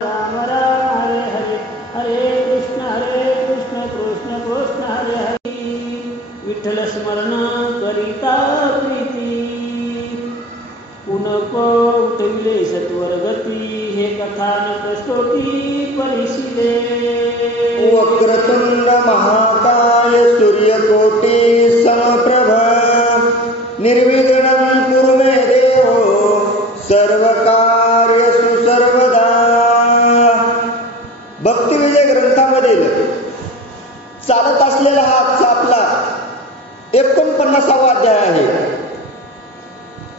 राम राम हरे हरे हरे कृष्ण कृष्ण कृष्ण हरे हरे. विठ्ठल स्मरण करिता प्रीती पुनप उठविले सत्वर गती. हे कथानक स्तोती परिशिले. वक्रतुंड महाकाय सूर्यकोटी समप्रभ निर्विघ्नं कुरु मे देव सर्वकार्येषु सर्वदा. भक्तिविजय ग्रंथामधील चालत असलेला हा आजचा आपला 49वा अध्याय आहे.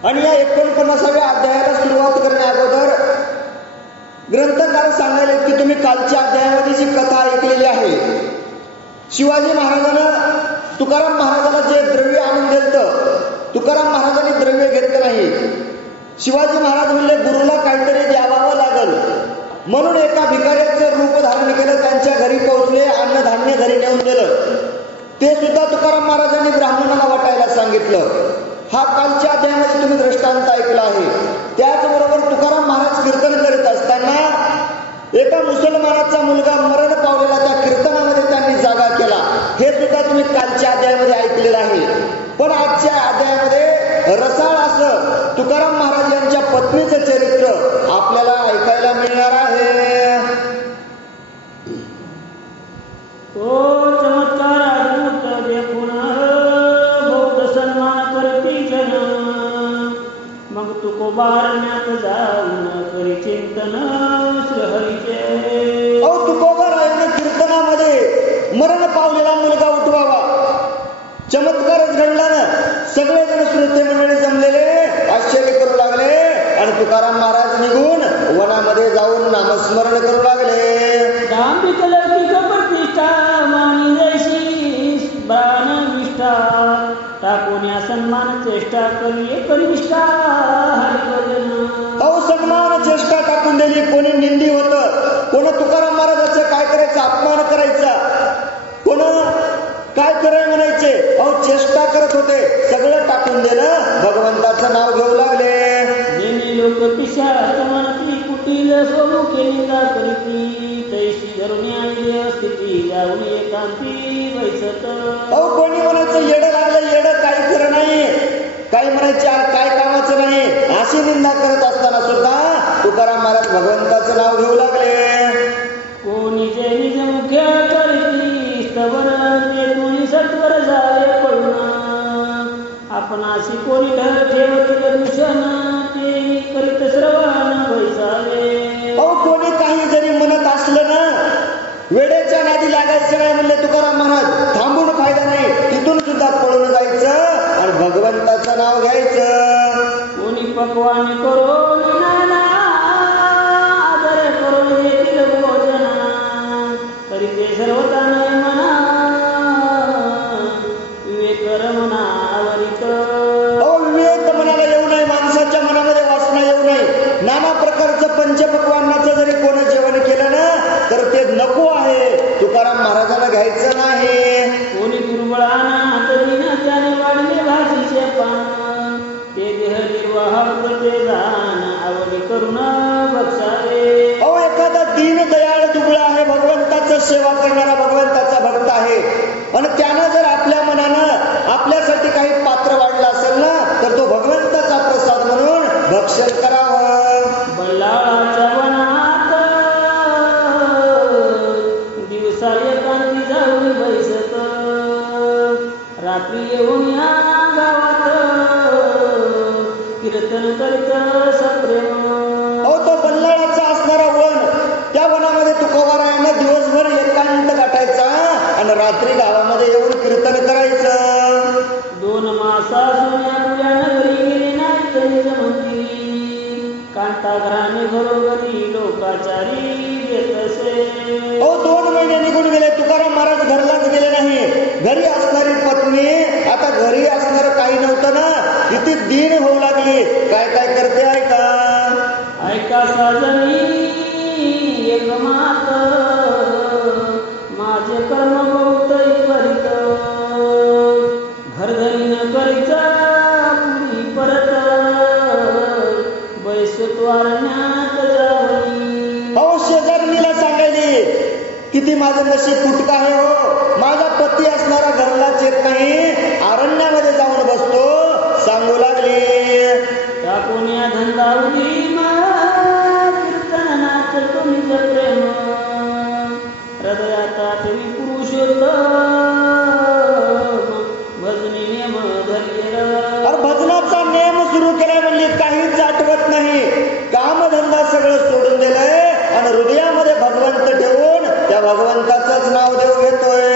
आणि या 49व्या अध्यायाला सुरुवात करण्या अगोदर ग्रंथकार सांगायला की तुम्ही कालच्या अध्यायामध्ये जी कथा ऐकलेली आहे, शिवाजी महाराजांना तुकाराम महाराजाला जे द्रव्य आणून दिलं, तुकाराम महाराजांनी द्रव्य घेतलं नाही. शिवाजी महाराज म्हणले गुरुला काहीतरी द्यावावं लागल, म्हणून एका भिकाऱ्याचं रूप धारण केलं, त्यांच्या घरी पोहोचले, अन्नधान्य घरी नेऊन दिलं. ते सुद्धा तुकाराम महाराजांनी ब्राह्मणाला वाटायला सांगितलं. हा कालच्या अध्यायामध्ये तुम्ही दृष्टांत ऐकला आहे. त्याचबरोबर तुकाराम महाराज कीर्तन करीत असताना एका मुसलमानाचा मुलगा मरण पावलेला त्या कीर्तनामध्ये त्यांनी जागा केला. हे सुद्धा तुम्ही कालच्या अध्यायामध्ये ऐकलेलं आहे. पण आजच्या अध्यायामध्ये रसाळ असं तुकाराम महाराज यांच्या पत्नीचं चरित्र आपल्याला ऐकायला मिळणार आहे. तो चमत्कार अद्भुत देखून बौद्ध सन्मान करती जन. मग तुकोबारण्यात जाऊन करी चिंतन श्रीहरीचे. तुकोबार आहे कीर्तनामध्ये मरण पावलेला मुलगा उठवावा, चमत्कारच घडला ना. सगळेजण श्रोते मंडळी जमलेले आश्चर्य करू लागले आणि तुकाराम महाराज निघून वनामध्ये जाऊन नामस्मरण करू लागले. दांभिक लौकिक प्रतिष्ठा मानी जैशी बाण निष्ठा टाकून या सन्मान चेष्टा करी परिनिष्ठा हरिभजन. सन्मान चेष्टा टाकून दिली. कोणी निंदी होत, कोण तुकाराम महाराजाचं काय करायचं, अपमान करायचा, कोण काय कराय म्हणायचे, चेष्टा करत होते. सगळं टाकून दिलं, भगवंताचं नाव घेऊ लागले. नेहमी लोक पिशाच म्हणती कुटील स्वमुखे निंदा करीती. तैशी धरून आली स्थिती जाऊन एकांती बैसत. कोणी म्हणायचं येडं लागलं, येडं काही खरं नाही, काही म्हणायचे काय कामाचं नाही, अशी निंदा करत असताना सुद्धा तुकाराम महाराज भगवंताचं नाव घेऊ लागले. कोणी जे निज मुख्य करीती स्तवर ते कोणी सत्वर जाय पडून. आपणाशी कोणी ठेवतील दूषण ते करीत श्रवण बैसावे. कोणी काही जरी म्हणत असलं ना, वेडेच्या नादी लागायचं नाही म्हणले तुकाराम महाराज. थांबून फायदा नाही, तिथून सुद्धा पळून जायचं आणि भगवंताचं नाव घ्यायचं. कोणी पकवान करून आदर करून येतील भोजना तरी ते सर्वता नाही म्हणा विवेक रमणावरित. विवेक मनाला येऊ नये, माणसाच्या मनामध्ये वासना येऊ नये. नाना प्रकारचं पंचपक्वानाचं जरी कोणी जेवण केलं ना तर ते नको आहे, तुकाराम महाराजांना घ्यायचं नाही. कोणी दुर्बळाना तरी त्याने वाढले भाजीचे पान ते देह निर्वाह करते दान आवडी करून बक्षावे. एखादा दीन दयाळ दुबळा आहे, भगवंताचं सेवा करणारा भगवंताचा भक्त आहे, आणि त्यानं जर आपल्या मनानं आपल्यासाठी काही पात्र वाढलं असेल ना तर तो भगवंताचा प्रसाद म्हणून भक्षण करावं. बल्लाळाच्या वनात दिवसा एकांती जाऊन बैसत रात्री येऊन या गावात कीर्तन करीत सप्रेम. तो बल्लाळाचा असणारा वन, त्या वनामध्ये तुकोबारायानं दिवसभर एकांत गाठायचा आणि रात्री गावामध्ये येऊन कीर्तन करायचं. 2 मासा जुन्या मुल्या नगरी गेले नाही तरी जमती. कांताघराने घरोघरी लोकाचारी देत असे. 2 महिने निघून गेले, तुकाराम महाराज घरलाच गेले नाही. घरी असणारी पत्नी आता घरी असणार काही नव्हतं ना, किती दीन होऊ लागली. काय काय करते ऐका. ऐका साजनी एक मात माझे कर्म बहुत करीत. घरधरी न करीचा पुरी परत बैसत्वारण्यात जावी. किती माझं नशीब फुटका आहे हो. माझा पती असणारा घरलाच येत नाही, अरण्यामध्ये जाऊन बसतो. सांगू लागली टाकून या धंदा उदीमा कीर्तनात तुम्ही प्रेम हृदयात आठवी पुरुषोत्तम भजनी नेम धरलेला. अरे भजनाचा नेम सुरू केलाय म्हणली, काहीच आठवत नाही. कामधंदा सगळं सोडून दिलंय आणि हृदयामध्ये भगवंत ठेवून त्या भगवंताचंच नाव देव घेतोय.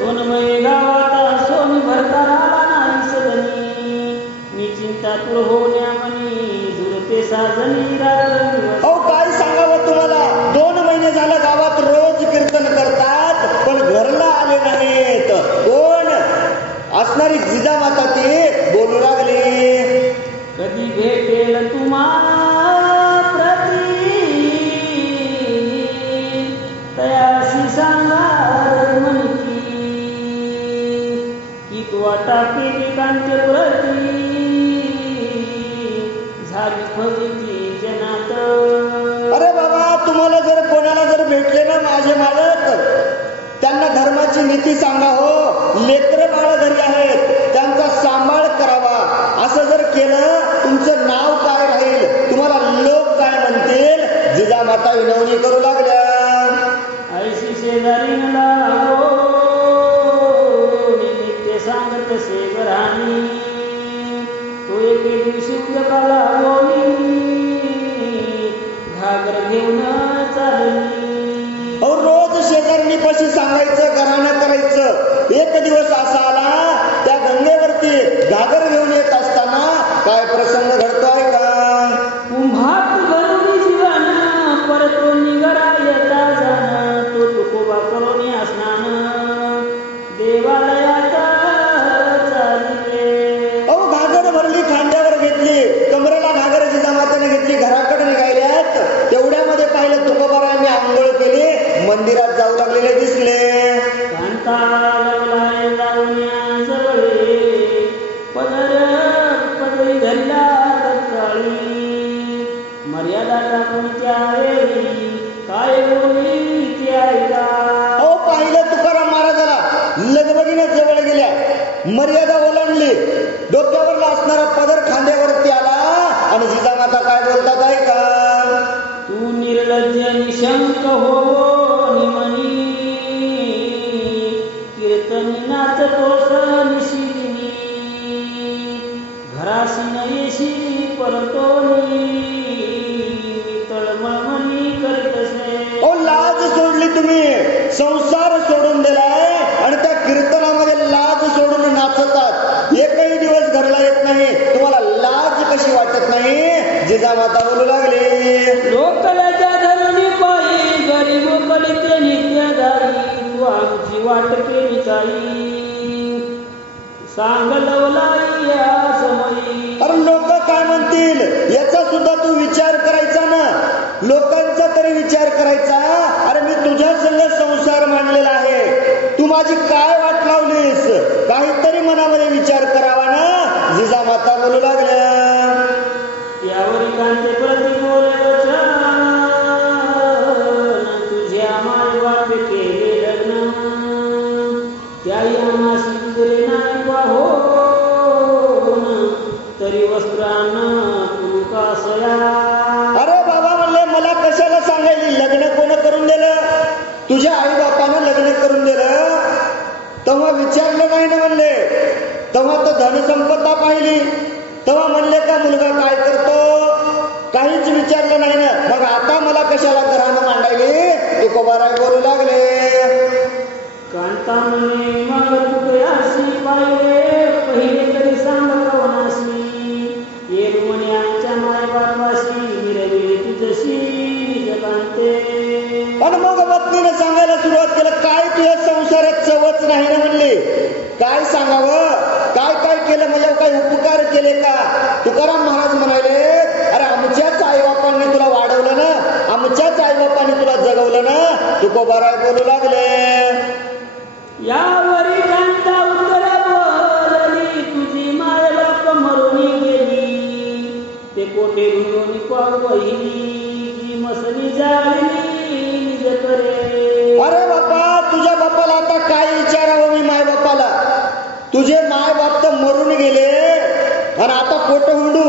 2 महिने गावात सोनी भरता आला नाही सदनी मी चिंतातुर होण्या मनी झुरते साजनी रात्र. अहो काय सांगावं तुम्हाला, 2 महिने झालं गावात रोज कीर्तन करतात पण घरला आले नाहीत. कोण असणारी जिजामाता ती बोलू लागली कधी भेटेल तुम्हाला प्रती तयाशी सांगार म्हणती की तू वाटा केली कांचे प्रती झाली फजिती जनात. अरे बाबा, तुम्हाला जर कोणाला जर भेटले ना माझे मालक, त्यांना धर्माची नीती सांगा हो. लेकरं बाळ घरी आहेत, त्यांचा सांभाळ करावा. असं जर केलं तुमचं नाव काय राहील, तुम्हाला लोक काय म्हणतील. जिजामाता विनवणी करू लागल्या ऐशी शेजारी नित्य सांगत से घराणी तो एके दिवशी उदकाला घागर घेऊन चालली. रोज शेजारणी पशी सांगायचं, घराणं करायचं. एक दिवस असा आला, त्या गंगेवरती घागर घेऊन येत असताना काय प्रसंग घडतोय का. कुंभात घरून जीवन परतो निगरा येता जाण तो तुकोबा करून स्नान देवालयात चालले. घागर भरली, खांद्यावर घेतली, कमरेला घागर जिजामातेने घेतली, घराकडे निघाल्यात. तेवढ्यामध्ये पाहिलं तुकोबारायांनी आंघोळ केली, मंदिरात जाऊ लागलेले दिसले. कांता लागलाय जाऊन जवळे पदरी धरला तत्काळी मर्यादा टाकून त्यावेळी काय बोलली ती आईला. पाहिलं तुकाराम महाराजाला, लगबगीने जवळ गेल्या, मर्यादा ओलांडली, डोक्यावरला असणारा पदर खांद्यावरती आला आणि जिजामाता काय बोलतात ऐका. तू निर्लज्ज निशंक हो निमनी कीर्तन नाचतोस निशिदिनी घराशी न येशी परतोनी तळमळमणी करतसे. लाज सोडली तुम्ही, संसार सोडून दिलाय आणि त्या कीर्तनामध्ये लाज सोडून नाचतात. एकही दिवस घरला येत नाही, तुम्हाला लाज कशी वाटत नाही. जिजामाता बोलू लागले लोकलच्या धरणी पायी गरीब कलिते नित्य तू आमची वाट केली काही सांग लवलाई या समयी. अरे लोक काय म्हणतील याचा सुद्धा तू विचार करायचा ना, लोकांचा तरी विचार करायचा. अरे मी तुझ्या संग संसार मांडलेला आहे, तू माझी काय वाट लावलीस, काहीतरी मनामध्ये विचार करावा ना. जिजामाता बोलू लागल्या यावर कांते प्रति तुझ्या माय बाप केले लग्न त्याही आम्हाशी तुझे नाही पाहो तरी वस्त्रांना तू कासया. अरे बाबा म्हणले, मला कशाला सांगायली, लग्न कोण करून दिलं, तुझ्या आई बापानं लग्न करून दिलं तेव्हा विचारलं नाही ना म्हणले. तेव्हा तर धनसंपदा पाहिली, तेव्हा म्हणले का मुलगा काय करतो, काहीच विचारलं नाही ना. मग आता मला कशाला घरानं मांडायली. तुकोबाराय बोलू लागले कांता म्हणे मग तुकयाशी पाहिले पहिले तरी सांग कवनाशी येल म्हणे आमच्या माय बापाशी मिरविली तुझशी कांते. पण मग पत्नीने सांगायला सुरुवात केलं, काय तुझ्या संसारात चवच नाही ना म्हणले. काय सांगावं, काय काय केलं, म्हणजे काही उपकार केले का. तुकाराम महाराज म्हणाले, अरे आमच्याच आईबापांनी तुला वाढवलं ना, आमच्याच आईबापांनी तुला जगवलं ना. तुकोबाराय बोलू लागले यावरी कांता उत्तर बोलली तुझी माय बाप मरून गेली ते कोठे रुळून पाव बहिणी जी मसली जाळली निज करे. अरे कोट हुंडू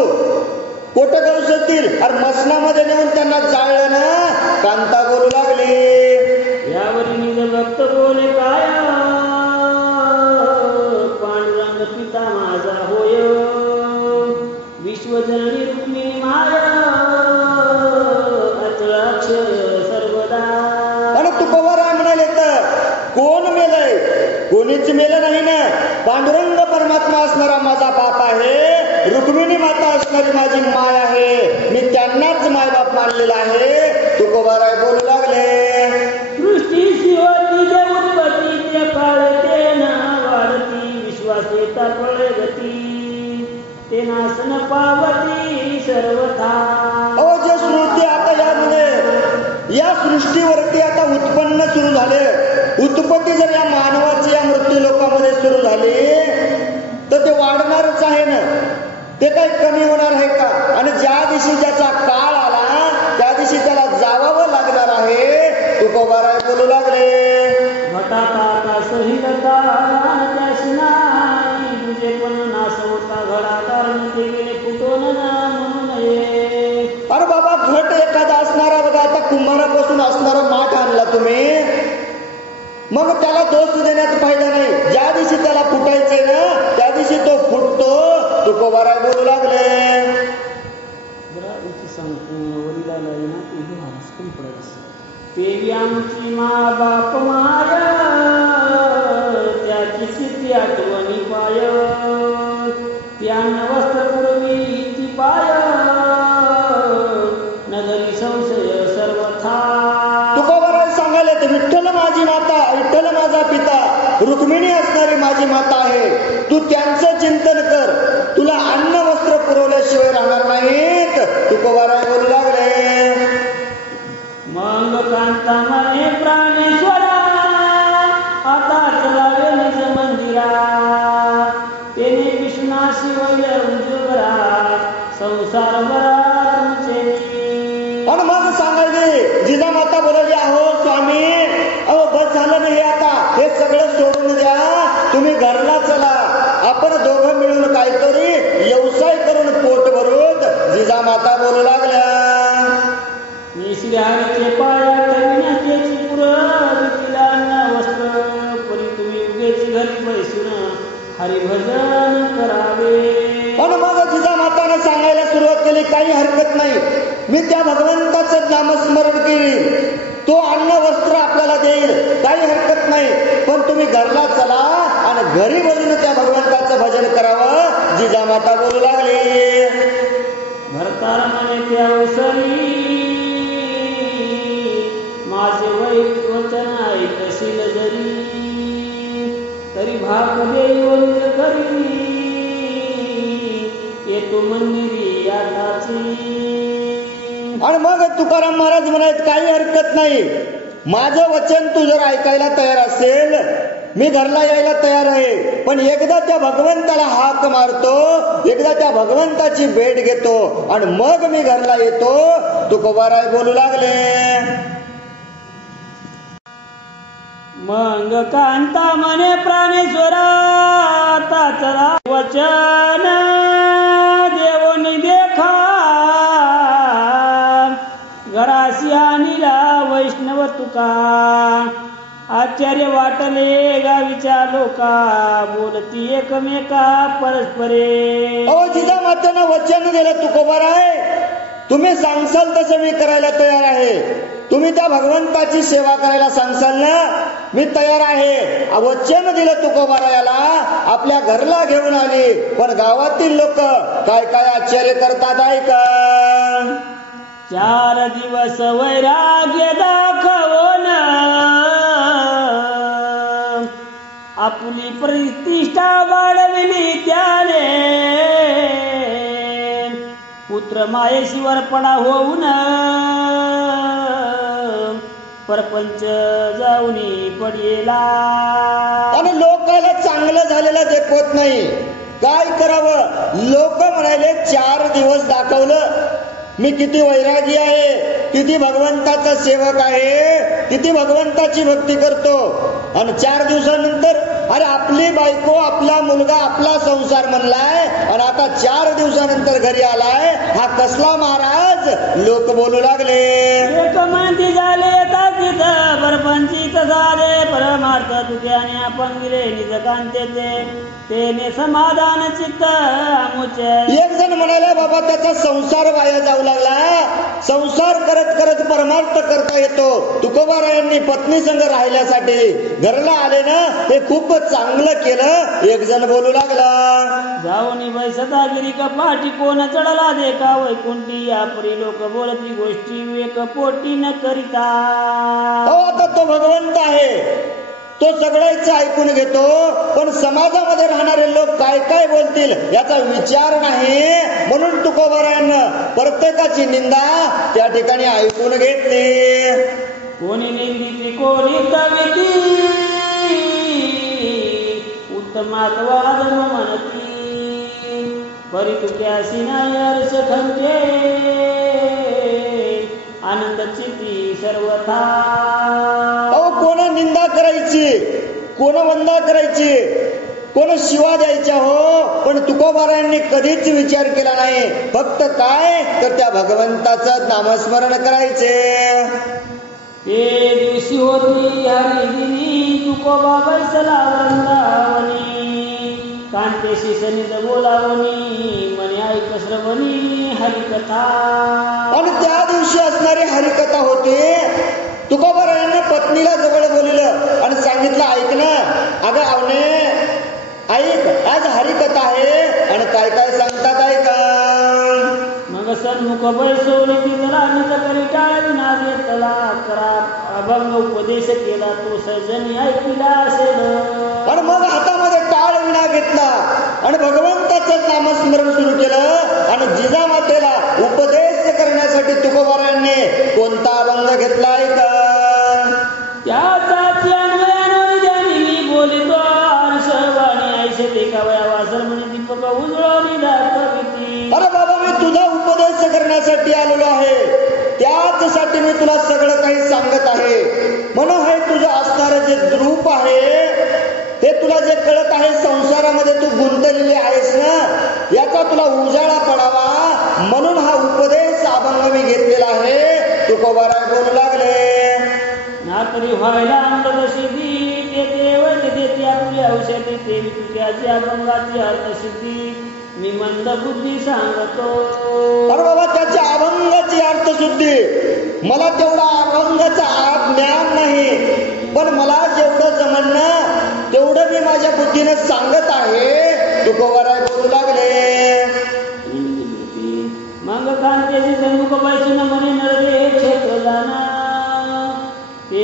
कोट कौशतील अरे मसनामध्ये नेऊन त्यांना जाळलं ना. कांता बोलू लागले यावरी निज भक्त बोले काय पांडुरंग पिता माझा होय विश्वजननी रुक्मिणी माया अचलाक्षर सर्वदा. आणि तुकोबाराय म्हणाले तर कोण मेलय? कोणीच मेलं नाही ना. पांडुरंग परमात्मा असणारा माझा बाप आहे, रुक्मिणी माता असणारी माझी माय आहे, मी त्यांनाच मायबाप मानलेला आहे. तुकोबाराय बोलू लागले सृष्टी शिवती देवपती ते काळते ना वाढती विश्वासेता पळे गती ते नासन पावती सर्वथा. अहो जे सृष्टी आता यामध्ये या सृष्टीवरती आता उत्पन्न सुरू झाले, उत्पत्ती जर या मानवाची या मृत्यू लोकांमध्ये सुरू झाली तर ते वाढणारच आहे ना. ते काही कमी होणार आहे का? आणि ज्या दिवशी ज्याचा काळ आला त्या दिवशी त्याला जावावं लागणार आहे. तुकोबाराय बोलू लागले घटाता सहिता त्याशी नाही तुझे पण नासवता घडा कारण ते गेले फुटून म्हणून ये. अरे बाबा घट एखादा असणारा बघा, आता कुंभारापासून असणारा माठ आणला तुम्ही, मग त्याला दोष देण्यात फायदा नाही. ज्या दिवशी त्याला फुटायचंय ना त्या दिवशी तो फुटतो. तुकोबाराय बोलू लागले तेवी आमची मा बाप माया त्याची किती आठवणी पाय त्यानं वस्त्र पुरवी ती पाय नगरी संशय सर्वथा. तुकोबाराय सांगायला ते विठ्ठल माझी माता, विठ्ठल माझा पिता, रुक्मिणी असणारी माझी माता आहे. तू त्यांचं चिंतन कर, तुला अन्न वस्त्र पुरवल्याशिवाय राहणार नाहीत. तुकोबाराय बोलू लागले मग कांता मने प्राणेश्वरा आता चलावे निज मंदिरा तेने विष्णाशी वैल उज्ज्वरा संसार बरा तुमचे. पण मग सांगायचे जिजामाता बोलली अहो स्वामी अहो बस झालं नाही आता, हे सगळं सोडून द्या, तुम्ही घरला चला, आपण दोघं मिळून काहीतरी व्यवसाय करून पोट भरूत. जिजामाता बोलू लागल्या मी श्रीहरीचे पाया ठेविण्या त्याची पुरविला वस्त्र परी तुम्ही उगेची घरी पैसून हरिभजन करावे. पण मग जिजामाताने सांगायला सुरुवात केली काही हरकत नाही, मी त्या भगवंताचं नामस्मरण केली, तो अन्न वस्त्र आपल्याला देईल, काही हरकत नाही, पण तुम्ही घरला चला आणि घरी बसून त्या भगवंताचं भजन करावं. जिजामाता बोलू लागली भरतार म्हणे त्या अवसरी माझे वैत वचन ऐकशील जरी तरी भाग देऊन करी येतो मंदिरी आताची. आणि मग तुकाराम महाराज म्हणायत काही हरकत नाही, माझं वचन तू जर ऐकायला तयार असेल मी घरला यायला तयार आहे, पण एकदा त्या भगवंताला हाक मारतो, एकदा त्या भगवंताची भेट घेतो आणि मग मी घरला येतो. तुकोबाराय बोलू लागले मग कांता मने प्राणेश्वरा चला वचन देवोनी देखा घराशी आणिला वैष्णव तुका आश्चर्य वाटले गावीच्या लोका बोलती एकमेका परस्परे. अहो जिजामातेनं वचन दिलं तुकोबाराय, तुम्ही सांगसाल तसं मी करायला तयार आहे, तुम्ही त्या भगवंताची सेवा करायला सांगसाल ना मी तयार आहे. वचन दिलं तुकोबारायाला, आपल्या घरला घेऊन आली, पण गावातील लोक काय काय आश्चर्य करतात ऐका. 4 दिवस वैराग्य दाखवून आपली प्रतिष्ठा वाढविली त्याने पुत्र मायेशी वरपणा होऊन परपंच जाऊनी पडलेला. आणि लोकांना चांगलं झालेलं देखवत नाही, काय करावं. लोक म्हणाले 4 दिवस दाखवलं मी किती वैरागी आहे, किती भगवंताचा सेवक आहे, किती भगवंताची भक्ती करतो, आणि 4 दिवसानंतर अरे आपली बायको, आपला मुलगा, आपला संसार म्हणलाय आणि आता 4 दिवसानंतर घरी आलाय. हा कसला महाराज? लोक बोलू लागले. एक म्हणती झाले ताकीत परपंचित झाले परमार्थ तुझ्याने आपण गिरे निज कांतेचे तेने समाधान चित्त आमुचे. एक जण म्हणाले बाबा त्याचा संसार वाया जाऊ लागला. संसार करत करत परमार्थ करता येतो. तुकोबारायांनी पत्नी संग राहिल्यासाठी घरला आले ना, हे खूप चांगलं केलं. एक जण बोलू लागला. जाऊनी बैसतागिरी कपाटी कोण चढला देखा वैकुंठी यापरी लोक बोलती गोष्टी विवेक पोटी न करिता. आता तो भगवंत आहे, तो सगळ्याच ऐकून घेतो, पण समाजामध्ये राहणारे लोक काय काय बोलतील याचा विचार नाही. म्हणून तुकोबारायांना प्रत्येकाची निंदा त्या ठिकाणी ऐकून घेतली. कोणी निंदिती कोणी कविती उत्तमात्वाद म्हणती परी तुक्यासी नाही अर्ष खंजे आनंद चिती सर्वथा. कोण निंदा करायची, कोण वंदा करायची, कोण शिवा द्यायच्या हो, पण तुकोबारायांनी कधीच विचार केला नाही. फक्त काय तर त्या भगवंताचं नामस्मरण करायचे. ते दिवशी होती हरिदिनी तुकोबा बैसला वृंदावनी कांतेशी सनिध बोलावणी मने ऐक श्रवणी हरिकथा. आणि त्या दिवशी असणारी हरिकथा होती. तुकोबारायांना पत्नीला जवळ बोललं आणि सांगितलं ऐक ना, अगं आवने ऐक, आज हरिकथा आहे आणि काय काय सांगतात ऐका. मग सन्मुख बैसवली तिला निज करी टाळविना घेतला करा अभंग उपदेश केला तो सजनी ऐकिला असेल. आणि मग हातामध्ये टाळ विणा घेतला आणि भगवंताचं नामस्मरण सुरू केलं आणि जिजामातेला उपदेश करण्यासाठी तुकोबारायांनी कोणता अभंग घेतला ऐका. त्याचाच अन्वयाने बोलितो आरशवाणी ऐसे देखावया वासर म्हणे दीपक उजळवली दाखविती. अरे बाबा, मी तुझा उपदेश करण्यासाठी आलेलो आहे, त्याचसाठी मी तुला सगळं काही सांगत आहे. म्हणून हे तुझं असणारं जे रूप आहे, हे तुला जे कळत आहे, संसारामध्ये तू गुंतलेली आहेस ना, याचा तुला उजाळा पडावा म्हणून हा उपदेश अभंग मी घेतलेला आहे. तुकोबाराय बोलू लागले. नातरी व्हायला अमृत सिद्धी ते देव देते आपली औषधी ते तुझ्याची अभंगाची अर्थसिद्धी मी मंद बुद्धी सांगतो. अरे बाबा, त्याच्या अभंगाची अर्थशुद्धी मला तेवढा अभंगाचा ज्ञान नाही, पण मला जेवढं जमणं तेवढं मी माझ्या बुद्धीने सांगत आहे. तुकोबाराय बोलू लागले. मग कांतेची सन्मुख बैसून म्हणे नरदे क्षेत्रदाना ते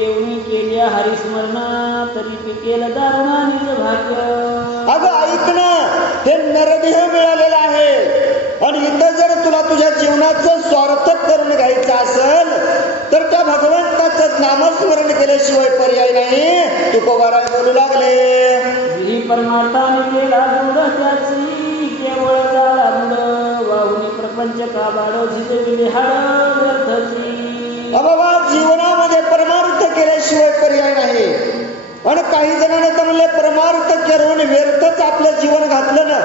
येऊनी केल्या हरिस्मरण तरी पिकेल दारुणा निज भाग्य. अगं ऐक ना, हे नरदेह मिळालेला आहे आणि इथं जर तुला तुझ्या जीवनाचं स्वार्थक करून घ्यायचं असेल तर त्या भगवंताचं नामस्मरण केल्याशिवाय पर्याय नाही. तुकोबाराय बोलू लागले. ही परमार्थाने केला दूर त्याची केवळ झाला मुळ वाहुनी प्रपंच का बाळो झिजविले हाड व्यर्थची. बाबा, जीवनामध्ये परमार्थ केल्याशिवाय पर्याय नाही. आणि काही जणांनी तर म्हणले परमार्थ करून व्यर्थच आपलं जीवन घातलं ना,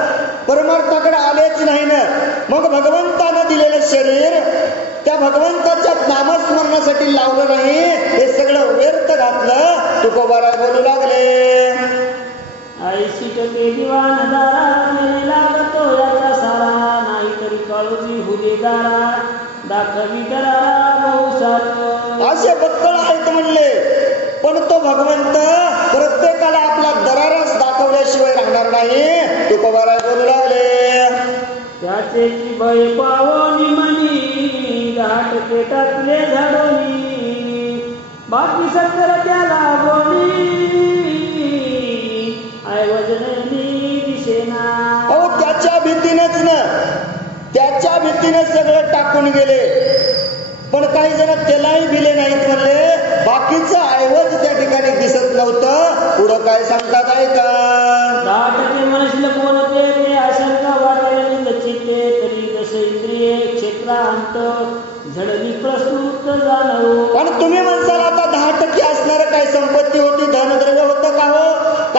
परमार्थाकडे आलेच नाही ना, मग भगवंतानं दिलेलं शरीर त्या भगवंताच्या नामस्मरणासाठी लावलं नाही, हे सगळं व्यर्थ घातलं. तुकोबाराय बोलू लागले. ऐशी टके दिवाणदारा लागतो याचा सारा नाही तरी काळूची हुदेदारा दाखवी दरारा बहुसार. असे बक्कळ आहेत म्हणले, पण तो भगवंत प्रत्येकाला आपला दराराच दाखवल्याशिवाय राहणार नाही. तुकोबाराय बोलू लागले. त्याचे भय पावनी मनी घाट पेटातले झाडोनी बाकी सत्तर त्याला गोनी ऐवजनी दिसेना. अहो, त्याच्या भीतीनेच ना, त्याच्या भीतीने सगळं टाकून गेले, पण काही जण त्यालाही भिले नाहीत म्हणले. बाकीचं ऐवज त्या ठिकाणी दिसत नव्हतं. पुढं काय सांगतात ऐका. दाटते मनशील कोणते ते आशंका वाटेल चित्ते तरी दश इंद्रिये क्षेत्रांत झडली प्रस्तुत जाणव. आणि तुम्ही म्हणसाल आता 10% असणार काय संपत्ती होती, धनद्रव्य होतं का हो,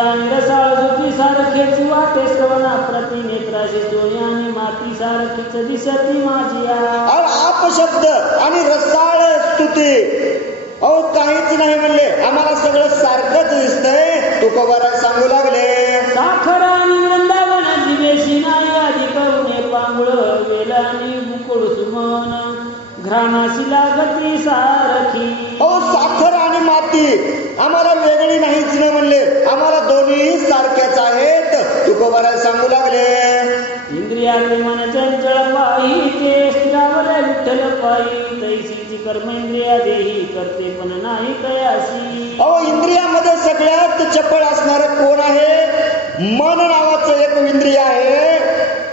आणि रसाळ सुती सारखेच वाटे श्रवणा प्रति नेत्राशी सोनी आणि माती सारखीच दिसती माझी आप शब्द आणि रसाळ स्तुती अहो काहीच नाही म्हणले, आम्हाला सगळं सारखंच दिसतंय. तुकोबाराय सांगू लागले, साखर आणि वृंदावन दिवेशी नाही आधी करुणे पांगुळ वेल आणि मुकुळ सुमन घ्राणाशी लागती सारखी. अहो साखर आणि माती आम्हाला वेगळी नाहीच न म्हणले, आम्हाला दोन्ही सारख्याच आहेत. तुकोबाराय सांगू लागले, इंद्रियाचे मन चंचळ पायी ते स्थिरावले विठ्ठल पायी तैसीची कर्मेंद्रिया देही करते पण नाही कयाशी. अहो इंद्रियामध्ये सगळ्यात चपळ असणार कोण आहे? मन नावाचं एक इंद्रिय आहे,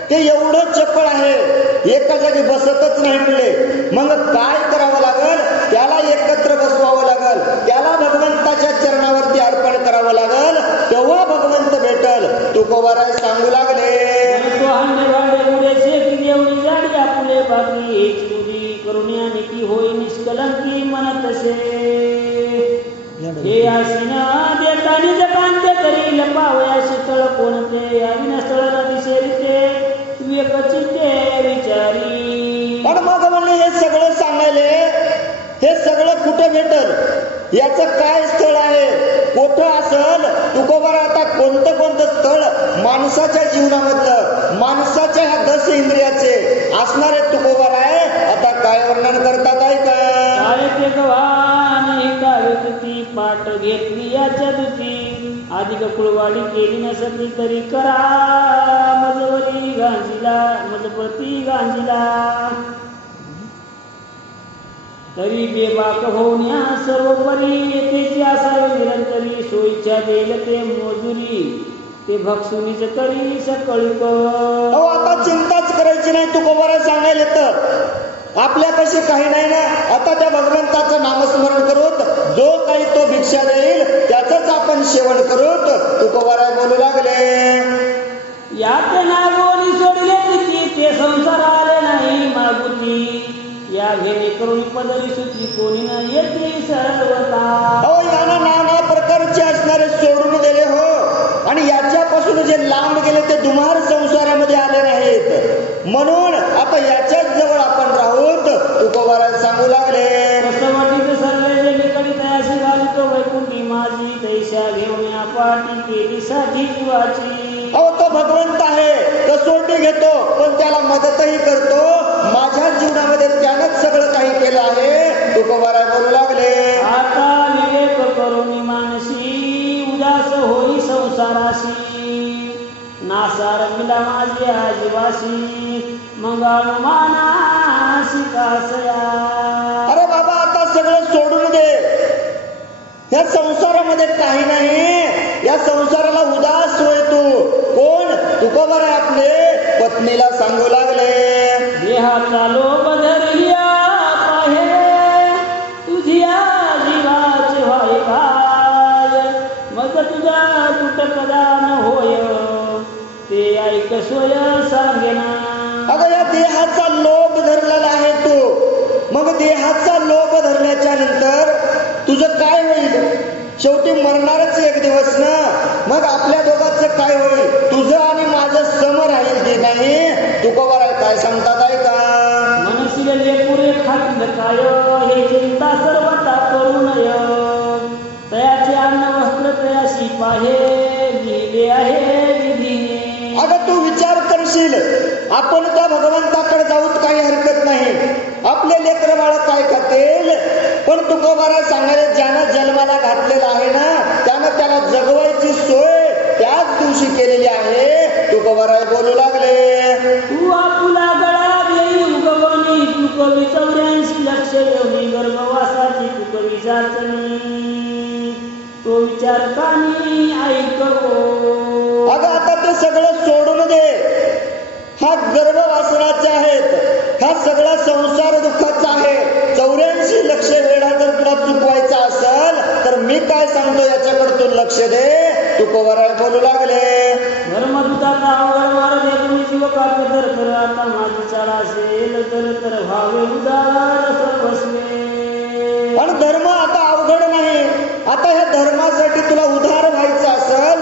ते एवढं चपळ आहे एका जागी बसतच नाही म्हणले. मग काय करावं लागल? त्याला एकत्र बसवावं लागल, त्याला भगवंताच्या चरणावरती अर्पण करावं लागल, तेव्हा भगवंत भेटल. तुकोबाराय सांगू लागले, आपले बाकी करुण्याने की होई निष्कलंकी मन तसे. हे आशिना देता निज कांते तरी लपावया स्थळ कोणते आईन स्थळ न दिसेल ते विवेकचित्ते विचारी. पण मग म्हणले हे सगळं सांगायले, हे सगळं कुठं भेटल? याचं काय स्थळ आहे? कुठं असल? तुकोबारा आता कोणतं कोणतं स्थळ माणसाच्या जीवनामधलं, माणसाच्या ह्या 10 इंद्रियाचे असणारे तुकोबारा आहे. आता काय वर्णन करतात ऐका. काय ते गव्हाने काय तुती पाठ घेतली याच्या दुती अधिक कुळवाडी केली नसती तरी करा मजवरी गांजीला मजप्रती गांजीला. तरी बेबाक होण्या सर्वपरी येथेची असावी निरंतरी सोयीच्या देल ते मोजुरी ते भक्षुनीच करी सकळीक. आता चिंताच करायची नाही. तुकोबारा सांगायला तर आपल्यापाशी काही नाही ना. आता त्या भगवंताचं नामस्मरण करूत, जो काही तो भिक्षा देईल त्याच आपण सेवन करूत. तुकोबारा बोलू लागले, यात नागोनी सोडले तिची ते संसार आले नाही मागुती या घेणे करून पदवी सुची कोणी न येते सर्वता. हो याला नाना प्रकारचे असणारे सोडून दिले हो, आणि याच्यापासून जे लांब गेले ते दुमार संसारामध्ये आले नाहीत. म्हणून आता याच्याच जवळ आपण राहूत. तुकोबारा सांगू लागले, कसवाटीत सर्वे निकडी तयाशी घालितो वैकुंठी माझी तैशा घेऊन या पाठी केली साठी जीवाची. अहो तो भगवंत आहे, कसोटी घेतो पण त्याला मदतही करतो. माझ्या जीवनामध्ये त्यानंच सगळं काही केलं आहे. तुकोबारा बोलू लागले, आता विवेक करून मानसी उदास होई संसाराशी नासार मिला माझी आजीवाशी मंगाळ मानाशी कासया. अरे बाबा आता सगळं सोडून दे, या संसारामध्ये काही नाही, या संसाराला उदास होय तू. कोण? तुकोबारा आपले पत्नीला सांगू लागले, देहाचा लोभ धरिया पाहे तुझिया जीवाचे व्हाय काय मग तुझा तुटकदा न होय ते ऐक सोय सांगेना. अगं या देहाचा लोभ धरलेला आहे तू. मग देहाचा लोभ धरल्याच्या नंतर तुझं काय होईल? शेवटी मरणारच एक दिवस ना. मग आपल्या दोघांचं काय होईल? तुझं आणि माझं सम राहील की नाही? तुकोबारा काय सांगतात ऐका. मनशिले पुरे खातील काय हे चिंता सर्वता करू नय तयाचे अन्न वस्त्र तयाशी पाहे लिहिले आहे विधीने. अगं तू विचार करशील, आपण त्या भगवंताकडे जाऊत काही हरकत नाही. आपले लेकर बाळ काय खातील? पण तुकोबारा सांगायला ज्यानं जन्माला घातलेला आहे ना त्यानं त्याला जगवायची सोय त्याच दिवशी केलेली आहे. तुकोबारा बोलू लागले, तू आपुला गळा देई उगवणी तुकवी 84 लक्ष एवढी गर्भवासाची तुकवी जाचणी तो विचार कानी ऐकवो. अगं आता ते सगळं सोडून दे. हा गर्भवासनाचे आहेत, हा सगळा संसार दुःखाचा आहे. 84 लक्ष वेळा जर तुला चुकवायचा असेल तर मी काय सांगतो याच्याकडे तू लक्ष दे. तुकोबारा बोलू लागले, धर्मदूताचा अवघड दे तुम्ही शिवकात तर आता माझी चाल असेल तर व्हावे उदार सर्वस्वे. पण धर्म आता अवघड नाही, आता ह्या धर्मासाठी तुला उद्धार व्हायचं असेल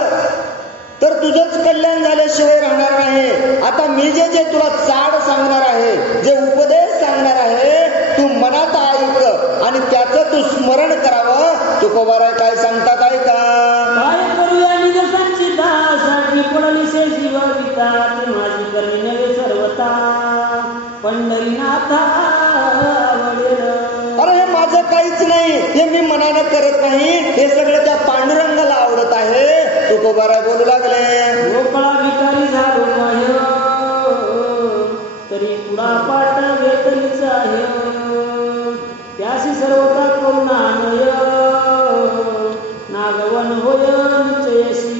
तर तुझंच कल्याण झाल्याशिवाय राहणार नाही. आता मी जे जे तुला चाड सांगणार आहे, जे उपदेश सांगणार आहे, तू मनात ऐक आणि त्याचं तू स्मरण करावं. तुकोबाराय काय सांगतात ऐका. काय करूया निज संचितासाठी पडलिसे जीवविता ते माझी करणी नवे सर्वता पंढरीनाथा आवडेल. अरे हे माझं काहीच नाही, हे मी मनानं करत नाही, हे सगळं त्या पांडुरंगाला आवडत आहे. तुकोबाराय बोलू लागले. गोपाळा भिकारी झालो पाह्य तरी पुढा पाठ वेतनीच आहे त्याशी सर्वता करुणानय नागवन होय निश्चयशी.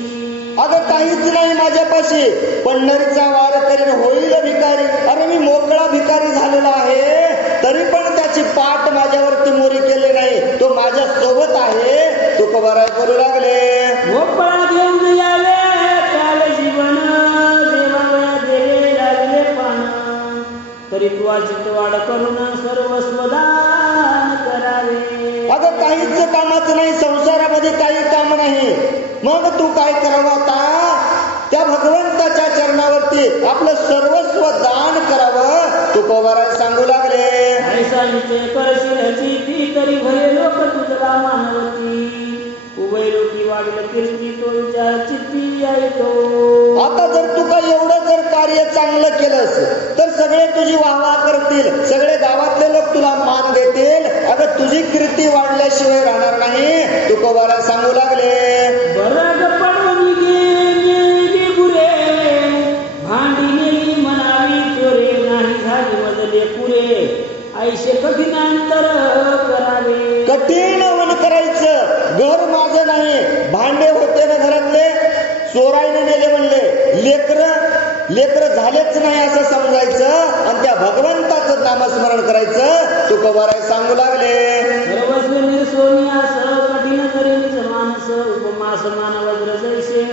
अगं काहीच नाही माझ्यापाशी, पंढरीचा वार करीन होईल भिकारी. अरे मी मोकळा भिकारी झालेला आहे, तरी पण त्याची पाठ माझ्यावरती मोरी केली नाही. तो माझ्या सोबत आहे. तुकोबाराय बोलू लागले. गोपाळा घेऊन यावे त्यावे जीवन देवावया देवे लागले पान तरी तू चितवाड करून सर्वस्व दान करावे. अगं काहीच कामाचं नाही, संसारामध्ये काही काम नाही. मग तू काय करावं आता? त्या भगवंताच्या चरणावरती आपलं सर्वस्व दान करावं. तुकोबाराय सांगू लागले. ऐसा निश्चय करशील ती तरी भले लोक तुझला मानवती उभय लोकी वाढलं कीर्ती तो विचार चित्ती ऐतो. आता जर तू काही एवढं जर कार्य चांगलं केलंस तर सगळे तुझी वाहवा करतील, सगळे गावातले लोक तुला मान देतील. अगं तुझी कीर्ती वाढल्याशिवाय राहणार नाही. तुकोबाराय सांगू लागले. बरग पडून गे पुरे भांडी नेली म्हणावी चोरे नाही झाली मजले पुरे ऐशे कठीणांतर करावे. कठीण वन करायचं. घर माझं नाही, भांडे होते ना घरातले, चोराईने नेले म्हणले. लेकर झालेच नाही असं समजायचं आणि त्या भगवंताचं नामस्मरण करायचं. तुकोबाराय सांगू लागले. सर्वस्व निर्सोनी असं कठीण करील मानस उपमास मान वज्र जैसे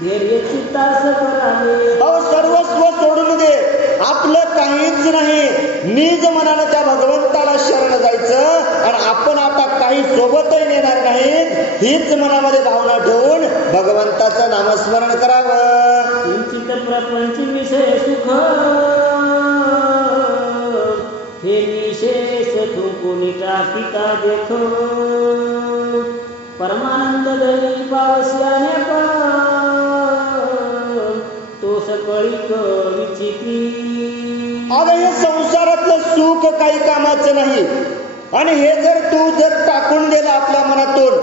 धैर्य चित्तास करावे. सर्वस्व सोडून दे, आपलं काहीच नाही. निज मनानं त्या भगवंताला शरण जायचं आणि आपण आता काही सोबतही नेणार नाही, हीच मनामध्ये भावना ठेवून भगवंताचं नामस्मरण करावं. किंचित प्रपंच विषय सुख हे निशेष तू कोणी पिता देख परमानंद धरी पावस्याने तो सकळी विचिती. अगं हे संसारातलं सुख काही कामाचं नाही. आणि हे जर टाकून दिलं आपल्या मनातून,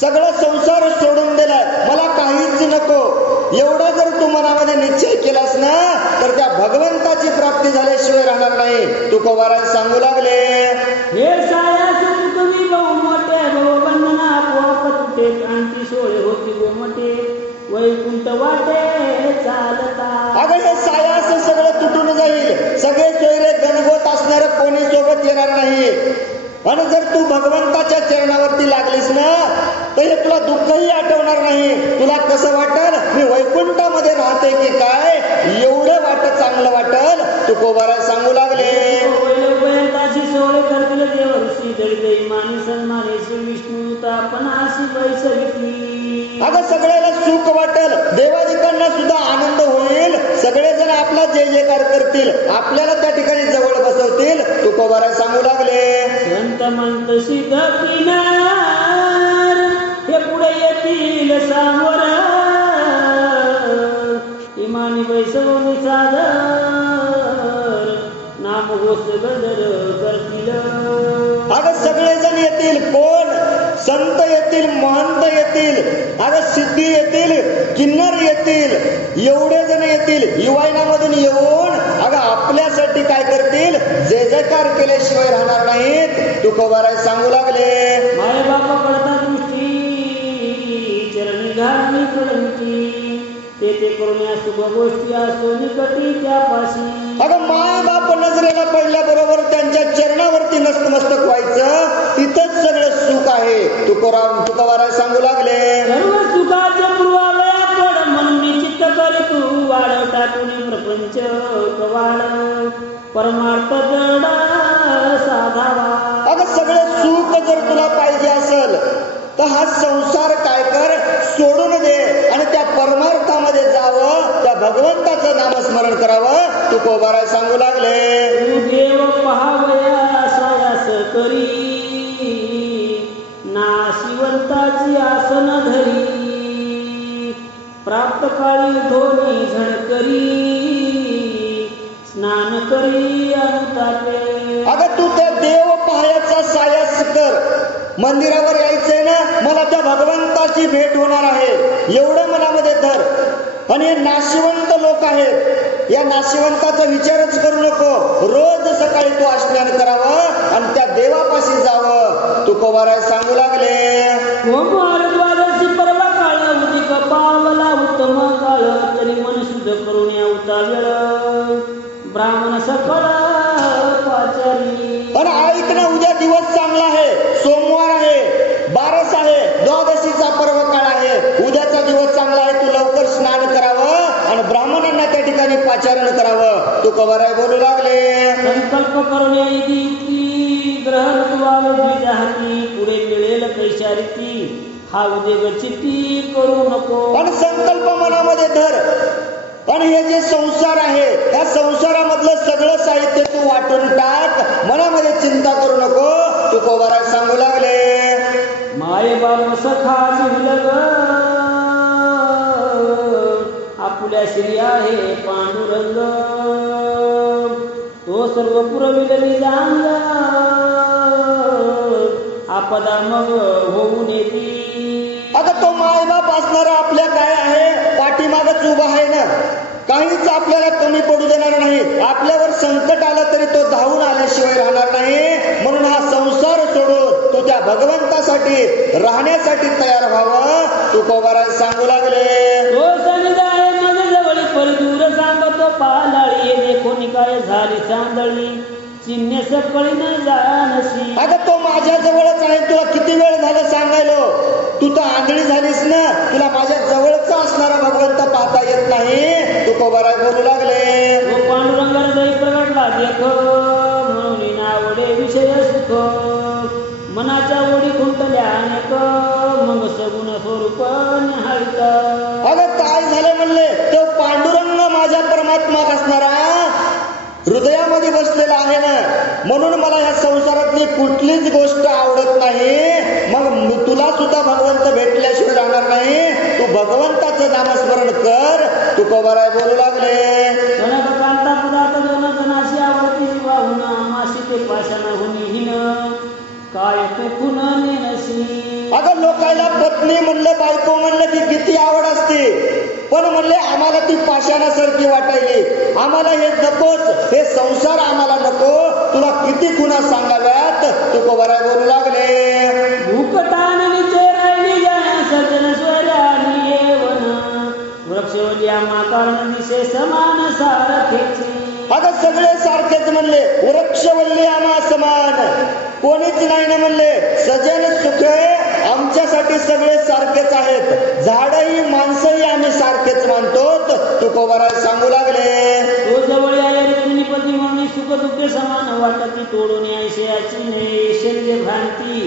सगळं संसार सोडून दिलाय, मला काहीच नको, एवढा जर तू मनामध्ये निश्चय केलास ना तर त्या भगवंताची प्राप्ती झाल्याशिवाय राहणार नाही. तुकोबाराय सांगू लागले. हे सायास तुम्ही बहु मोठे भवबंधना आपोआप तुटे आणखी सोळे होती गोमटे वैकुंठ वाटे चालता. अगं हे सायास सगळं तुटून जाईल, सगळे सोयरे गणगोत असणार, कोणी सोबत येणार नाही. आणि जर तू भगवंताच्या चरणावरती लागलीस ना तर हे तुला दुःखही आठवणार नाही. तुला कसं वाटल, मी वैकुंठामध्ये राहते की काय, एवढं चांगलं वाटल. तुकोबाराय सांगू लागले. सोळे करतील देव ऋषी दळी मानी सन्मानेशी विष्णू तापनाशी बैसविती. अगं सगळ्याला सुख वाटेल, देवादिकांना सुद्धा आनंद होईल, सगळेजण आपला जय जयकार करतील, आपल्याला त्या ठिकाणी जवळ बसवतील. तुकोबाराय सांगू लागले. संत मंत सिद्ध किनार हे पुढे येतील सामोर इमानी बैसवून सादर नाम घोष गजर करतील. अगं सगळेजण येतील. कोण? संत येतील, महंत येतील, अगं सिद्धी येतील, किन्नर येतील, एवढे जण येतील. युवाईनामधून येऊन अगं आपल्यासाठी काय करतील, जय जयकार केल्याशिवाय राहणार नाहीत. तुकोबाराय सांगू लागले. माय बाप पडता दृष्टी चरणी घालणी कडंती ते करून शुभ गोष्टी असो निकटी त्यापाशी. अगं माय बाप नजरेला पडल्याबरोबर त्यांच्या चरणावरती नतमस्तक व्हायचं, तिथंच सगळं सुख आहे. तुकोबाराय सांगू लागले. सर्व सुखाच्या पूर्वावया पड म्हणून चित्त कर तू वाढ टाकून प्रपंच कवाड परमार्थ जड साधावा. अगं सगळं सुख जर तुला पाहिजे असेल मग हा संसार काय कर, सोडून दे आणि त्या परमार्थामध्ये जावं, त्या भगवंताचं नामस्मरण करावं. तुकोबाराय सांगू लागले. देव पहावया सायास करी, नाशिवंताची आसन धरी, प्राप्त काळी धोनी झणकरी, स्नान करी अनुतापे. अगं तू त्या देव पाहायचा सायास कर. मंदिरावर यायचंय ना, मला त्या भगवंताची भेट होणार आहे एवढं मनामध्ये धर. आणि हे नाशिवंत लोक आहेत, या नाशिवंताचा विचारच करू नको. रोज सकाळी तू स्नान करावं आणि त्या देवापाशी जावं. तुकोबाराय सांगू लागले. द्वादशी परवा काळ उदिक पावला उत्तम काळ, तरी मन शुद्ध करून यावता वेळ, ब्राह्मण सकळ पाचारी. आणि ऐक ना, उद्या दिवस चांगला आहे, सोमवार आहे, बारस आहे, द्वादशीचा पर्व काळ आहे. उद्याचा दिवस चांगला आहे, तू लवकर स्नान करावं आणि ब्राह्मणांना त्या ठिकाणी पाचारण करावं. तुकोबाराय बोलू लागले. संकल्प करून इतकी ग्रहण तुवावे द्विजाहाती, पुढे मिळेल कैशा रीती, हा उद्योग चित्ती करू नको. पण संकल्प मनामध्ये धर. आणि हे जे संसार आहे, त्या संसारामधलं सगळं साहित्य तू वाटून टाक, मनामध्ये चिंता करू नको. तुकोबाराय सांगू लागले. माये बाप सखा जिवलग, आपुल्या श्री आहे पांडुरंग, तो सर्व पुरविलेली जांग, आपदा मग होऊन येती. अगं तो मायबाप असणारा आपल्या काय आहे, पाठीमागच उभा आहे ना. काहीच आपल्याला कमी पडू देणार नाही. आपल्यावर संकट आलं तरी तो धावून आल्याशिवाय राहणार नाही. म्हणून हा संसार सोडून तू त्या भगवंतासाठी राहण्यासाठी तयार व्हावं. तुकोबाराय सांगू लागले. तो सनिदाय मग जवळ परदूर सांगतो पालाळी, देखोनी काय झाली चांदळी, चिन्ह सकळी न जानसी. अगं तो माझ्या जवळच आहे, तुला किती वेळ झालं सांगायलो. तू तर आंधळी झालीस ना, तुला माझ्या जवळचा असणारा भगवंत पाहता येत नाही. तुकोबाराय बोलू लागले. तो पांडुरंगाला दही प्रगटला देख, म्हणून नावडे विषय सुख, मनाच्या ओढी खुंटल्या अनेक, मग सगुण स्वरूप निहाळित. अगं काय झालं म्हणले, तो पांडुरंग माझ्या परमात्मा असणारा हृदयामध्ये बसलेला आहे ना, म्हणून मला ह्या संसारातली कुठलीच गोष्ट आवडत नाही. मग तुला सुद्धा भगवंत भेटल्याशिवाय राहणार नाही. तू भगवंताचं नामस्मरण कर. तुकोबाराय बोलू लागले. कांता पदार्थ दोन जनाशी आवडती वाहून, आमाशी ते पाषाण होणी हिन, काय तू खुन नेनसी. अगं लोकायला पत्नी म्हणलं, बायको म्हणलं की किती आवड असते, पण म्हणले आम्हाला ती पाषाणासारखी वाटायली. आम्हाला हे नकोच, हे संसार आम्हाला नको. तुला किती खुणा सांगाव्यात. तुकोबाराय बोलू लागले. भूकटान निचोरायली जाय सजन स्वरानी येवन, वृक्षवल्या माकारण दिसे समान सारखेची. अगं सगळे सारखेच म्हणले, वृक्षवल्ली आम्हा समान, कोणीच नाही ना म्हणले. सजन सुख आमच्यासाठी सगळे सारखेच आहेत, झाडही माणसंही आम्ही सारखेच मानतो. तुकोबाराय सांगू लागले. तो जवळ आले पती म्हणून सुख दुःख समान वाटती, तोडून ऐशयाची नैशल्य भ्रांती,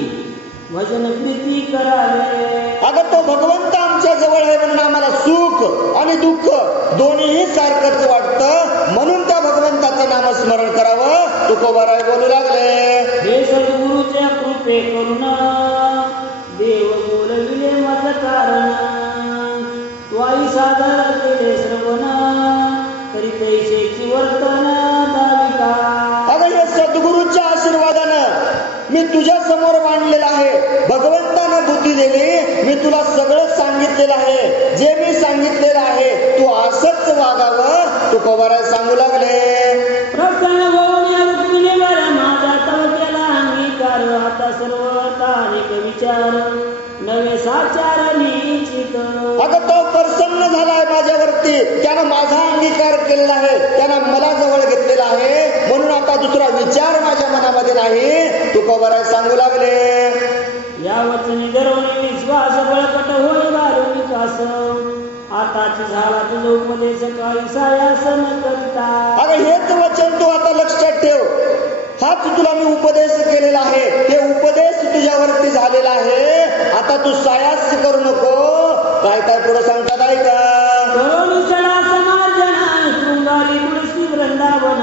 भजन प्रीती करावे. अगं तो भगवंत आमच्या जवळ आहे म्हणून आम्हाला सुख आणि दुःख दोन्हीही सारखंच वाटतं, म्हणून त्या भगवंताचं नामस्मरण करावं. तुकोबाराय बोलू लागले. हे सद्गुरूच्या कृपे करून देव बोलविले मज कारण, वाई सादर केले श्रवण, तरी पैसेची वर्तन दाविका. अगं हे सद्गुरूच्या आशीर्वादानं मी तुझ्या समोर मांडलेलं आहे. भगवंतानं बुद्धी दिली, मी तुला सगळं सांगितलेलं आहे. जे मी सांगितलेलं आहे तू असंच वागावं. तुकोबाराय सांगू लागले. प्रसन्न होऊन रुक्मिणी वर माझा तव केला अंगीकार, आता सर्व अनेक विचार नवे साचार निश्चित. अगं तो प्रसन्न झालाय माझ्यावरती, त्यानं माझा अंगीकार केलेला आहे, त्यानं मला जवळ घेतलेला आहे, म्हणून आता दुसरा विचार माझ्या मनामध्ये नाही. तुकोबाराय सांगू लागले. या वचनी धरवणी विश्वास बळकट होई वारू विकास, आताची झाला तुझ उपदेश काळी सायासन करिता. अगं हेच वचन तू आता लक्षात ठेव. हाच तुला मी उपदेश केलेला आहे. हे उपदेश तुझ्यावरती झालेला आहे. आता तू सायास करू नको. काय काय पुढे सांगतात ऐका. शृंगारी तुळशी वृंदावन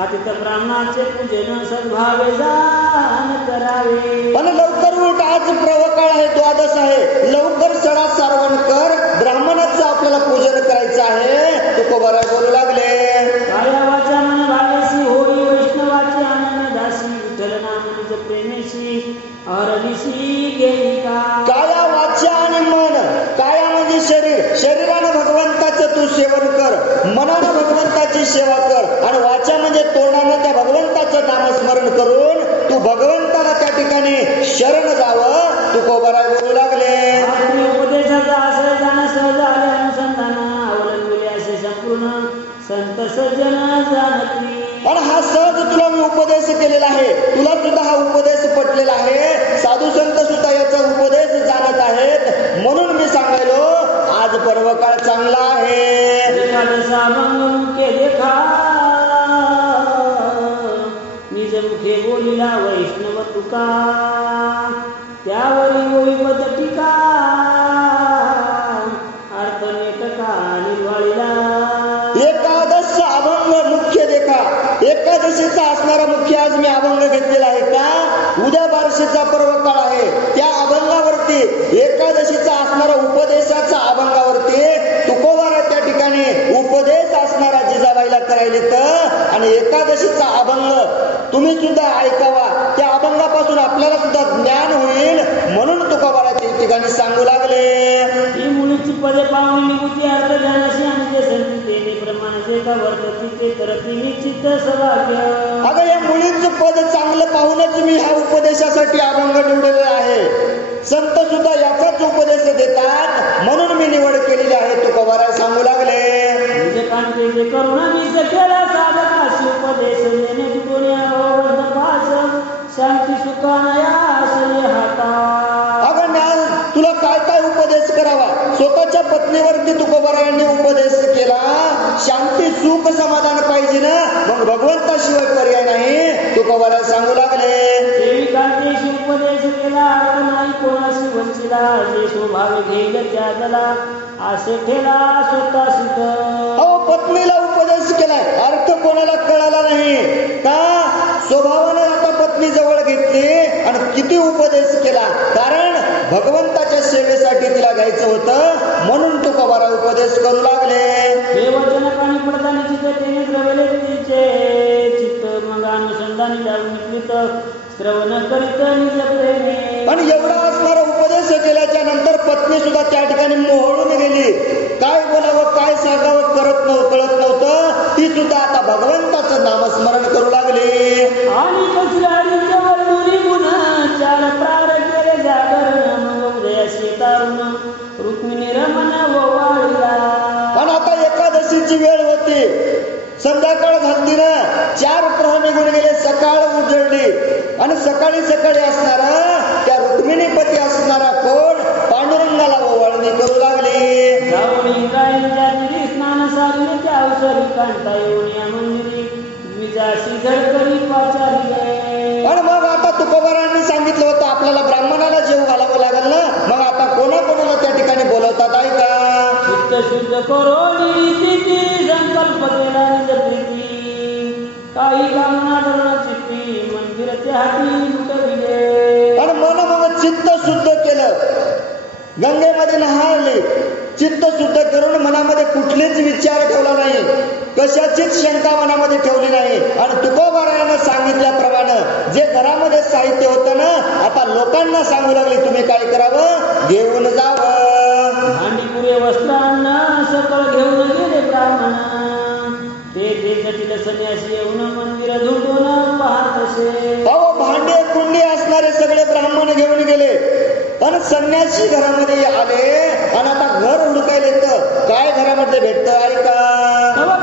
आदित्य ब्राह्मणाचे पूजन सद्भावे जाण करावे. पण लवकर उलट, आज प्रवकाळ आहे, द्वादश आहे. लवकर सडा सारवण कर. ब्राह्मणाचं आपल्याला पूजन करायचं आहे. तुकोबाराय बोलू लागले. काया वाचा मन भावेशी होई वैष्णवाची आनंद दासी विठ्ठल नामच प्रेमेशी हरदिशी गेली का. काया वाचा आणि मन. काया म्हणजे शरीर. शरीरानं भगवंताचं तू सेवन कर, मनानं भगवंताची सेवा कर, आणि वाचा म्हणजे तोंडानं त्या भगवंताचं नामस्मरण करून तू भगवंताला त्या ठिकाणी शरण जावं. तुकोबाराय बोलू लागले. उपदेशाचा आश्रय जाणं सहज आले अनुसंधान अवलंबले असे संपूर्ण संत सज्जन जाणती. आणि हा सहज तुला मी उपदेश केलेला आहे. तुला सुद्धा हा उपदेश पटलेला आहे. साधू संत सुद्धा याचा उपदेश जाणत आहेत. म्हणून मी सांगायलो आज पर्वकाळ चांगला आहे. मुखे देखा निज मुखे बोलिला वैष्णव तुका त्यावरी होई पद टीका अर्थ नेटका निर्वाळीला. एकादश अभंग मुख्य देखा. एकादशीचा असणारा मुख्य आज मी अभंग घेतलेला आहे का. उद्या बार्शीचा पर्वकाळ आहे. त्या अभंगावरती एकादशीचा असणारा उपदेशाचा अभंगावरती तुकोबारा त्या ठिकाणी उपदेश असणारा जिजाबाईला करायले तर, आणि एकादशीचा अभंग तुम्ही सुद्धा ऐकावा. त्या अभंगापासून आपल्याला सुद्धा ज्ञान होईल. म्हणून तुकोबारा त्या ठिकाणी सांगू लागले. ही मुलीची पदे पाहुणी निभूती अर्थ ध्यानशी आणि जे संती प्रमाण जे का वर्तती ते करती निश्चित सौभाग्य. अगं या मुलींचं पद चांगलं पाहूनच मी ह्या उपदेशासाठी अभंग निवडलेला आहे. संत सुद्धा याचाच उपदेश देतात म्हणून मी निवड केलेली आहे. तुकोबारा सांगू लागले. कांते करुणा मी सखेला साधकाशी उपदेश देणे दुनिया शांती सुखानया असले हाता. अगं ज्ञान तुला काय काय उपदेश करावा. स्वतःच्या पत्नीवरती तुकोबारा यांनी उपदेश केला. शांती सुख समाधान पाहिजे ना, मग भगवंताशिवाय पर्याय नाही. तुकोबारा सांगू लागले. देविकांतेशी उपदेश केला अर्थ नाही कोणाशी वंचिला जे स्वभाव घेईल त्याला असे ठेला स्वतः सिद्ध. अहो पत्नीला उपदेश केलाय, अर्थ कोणाला कळाला नाही का. स्वभावाने आता पत्नी जवळ घेतली आणि किती उपदेश केला. कारण भगवंताच्या सेवेसाठी तिला घ्यायचं होतं म्हणून तुकोबारा उपदेश करू लागले. देवजनकाने पडताना चित्त तेने द्रवले तिचे चित्त मग अनुसंधानी जाऊन निघलित श्रवण करीत निज प्रेमे. आणि एवढा असणारा उपदेश केल्याच्या नंतर पत्नी सुद्धा त्या ठिकाणी मोहळून गेली. काय बोलावं काय सांगावं कळत नव्हतं. ती सुद्धा आता भगवंताचं नामस्मरण करू लागली. आणि कसल्याच्या वरदुरी गुण चार प्रार केले जागरण मग उदयाशी तारुण रुक्मिणी रमण ओवाळला. पण आता एकादशीची वेळ होती. संध्याकाळ झाली ना, 4 प्रहर निघून गेले. सकाळ उजळली आणि सकाळी सकाळी असणारा त्या रुक्मिणीपती असणारा कोण पांडुरंगाला ओवाळणी करू लागली. इंद्रायणच्या तिरी स्नान साधले त्या अवसरी कांता येऊन या मंदिरी द्विजाशी झडकरी पाचारले. पण मग आता तुकोबारांनी सांगितलं होतं आपल्याला ब्राह्मणाला जेव घालावं लागेल ना. मग आता कोणाकोणाला त्या ठिकाणी बोलवतात ऐका. चित्त शुद्ध करोनी स्थिती संकल्प केला निज प्रीती काही कामना धरण चित्ती मंदिर त्या हाती लुटविले. आणि मन मग चित्त शुद्ध केलं. गंगेमध्ये नहाळली. चित्त शुद्ध करून मनामध्ये कुठलेच विचार ठेवला नाही. कशाचीच शंका मनामध्ये ठेवली नाही. आणि तुकोबारायानं सांगितल्याप्रमाणे जे घरामध्ये साहित्य होतं ना, आता लोकांना सांगू लागले तुम्ही काय करावं, घेऊन जावं. भांडी पुरे वस्त्रांना सकळ घेऊन गेले ब्राह्मण. ते जटिल संन्यासी येऊन मंदिर धुंडून पाहत असे. अहो भांडे कुंडी असणारे सगळे ब्राह्मण घेऊन गेले. पण संन्यासी घरामध्ये आले आणि आता घर हुडकायले तर काय घरामध्ये भेटतं ऐका.